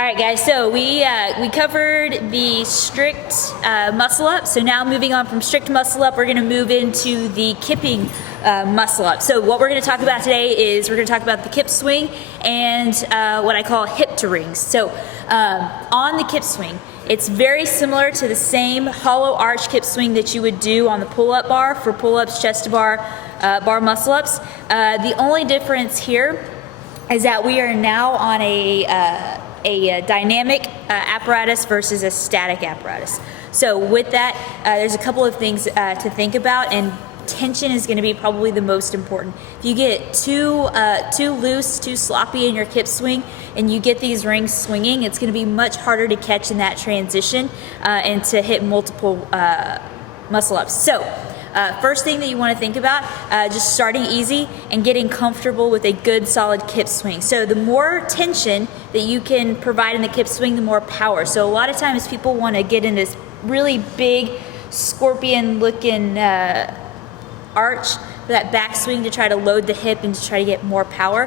All right, guys, so we covered the strict muscle up. So now moving on from strict muscle up, we're gonna move into the kipping muscle up. So what we're gonna talk about today is we're gonna talk about the kip swing and what I call hip to rings. So on the kip swing, it's very similar to the same hollow arch kip swing that you would do on the pull-up bar for pull-ups, chest to bar, bar muscle ups. The only difference here is that we are now on a dynamic apparatus versus a static apparatus. So with that, there's a couple of things to think about, and tension is going to be probably the most important. If you get too loose, too sloppy in your kip swing, and you get these rings swinging, it's going to be much harder to catch in that transition and to hit multiple muscle ups. So first thing that you want to think about, just starting easy and getting comfortable with a good solid kip swing. So the more tension that you can provide in the kip swing, the more power. So a lot of times people want to get in this really big scorpion looking arch for that back swing to try to load the hip and to try to get more power,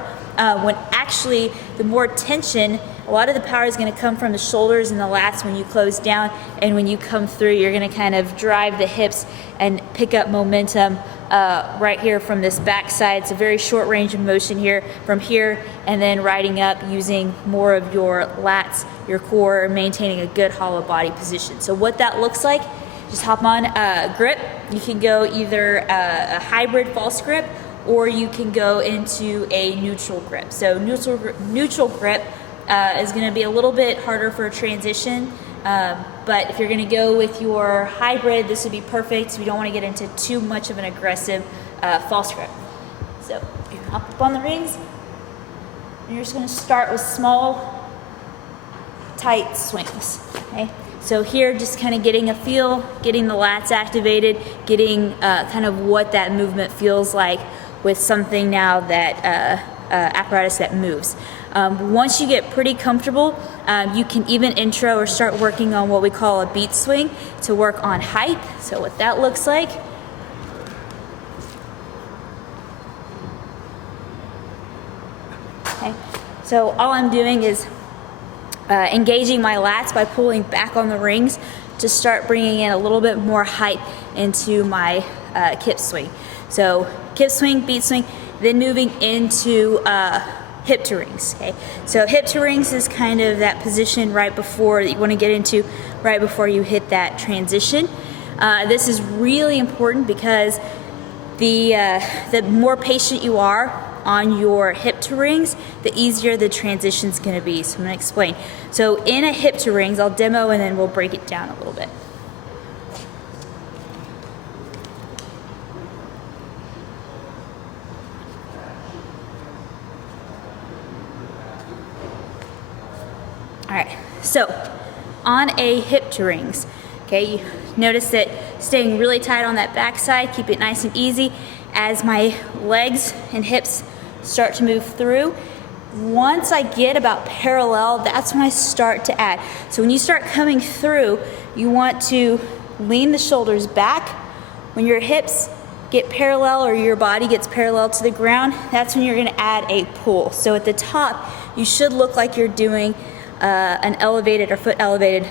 when actually the more tension, a lot of the power is going to come from the shoulders and the lats when you close down, and when you come through, you're going to kind of drive the hips and pick up momentum right here from this back side. It's a very short range of motion here, from here and then riding up using more of your lats, your core, maintaining a good hollow body position. So what that looks like, just hop on grip. You can go either a hybrid false grip, or you can go into a neutral grip. So neutral grip is going to be a little bit harder for a transition, but if you're going to go with your hybrid, this would be perfect. We don't want to get into too much of an aggressive false grip. So you hop up on the rings, and you're just going to start with small, tight swings. Okay. So here, just kind of getting a feel, getting the lats activated, getting kind of what that movement feels like with something now that apparatus that moves. Once you get pretty comfortable, you can even intro or start working on what we call a beat swing to work on height. So what that looks like. Okay. So all I'm doing is engaging my lats by pulling back on the rings to start bringing in a little bit more height into my kip swing. So kip swing, beat swing, then moving into hip to rings. Okay, so hip to rings is kind of that position right before that you want to get into, right before you hit that transition. This is really important because the more patient you are on your hip to rings, the easier the transition's going to be. So I'm going to explain. So in a hip to rings, I'll demo and then we'll break it down a little bit. All right, so on a hip to rings, okay, you notice that staying really tight on that back side, keep it nice and easy. As my legs and hips start to move through, once I get about parallel, that's when I start to add. So when you start coming through, you want to lean the shoulders back. When your hips get parallel or your body gets parallel to the ground, that's when you're going to add a pull. So at the top, you should look like you're doing an elevated or foot elevated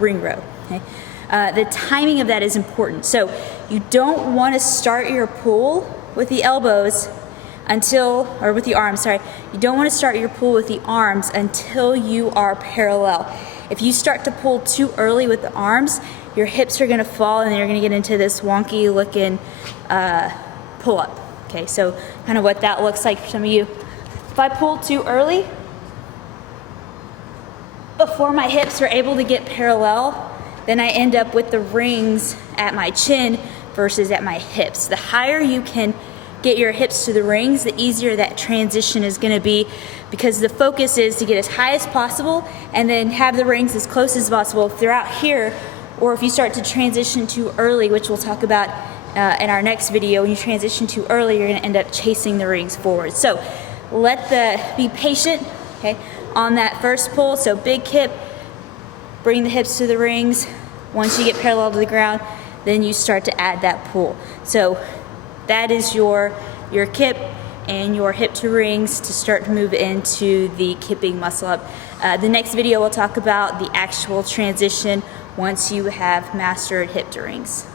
ring row. Okay? The timing of that is important. So you don't want to start your pull with the elbows or with the arms, sorry. You don't want to start your pull with the arms until you are parallel. If you start to pull too early with the arms, your hips are going to fall and you're going to get into this wonky looking pull up. Okay, so kind of what that looks like for some of you. If I pull too early, before my hips are able to get parallel, then I end up with the rings at my chin versus at my hips. The higher you can get your hips to the rings, the easier that transition is going to be, because the focus is to get as high as possible and then have the rings as close as possible. If they're out here, or if you start to transition too early, which we'll talk about in our next video, when you transition too early, you're going to end up chasing the rings forward. So be patient, okay, on that first pull. So big kip, bring the hips to the rings. Once you get parallel to the ground, then you start to add that pull. So that is your kip and your hip to rings to start to move into the kipping muscle up. The next video will talk about the actual transition once you have mastered hip to rings.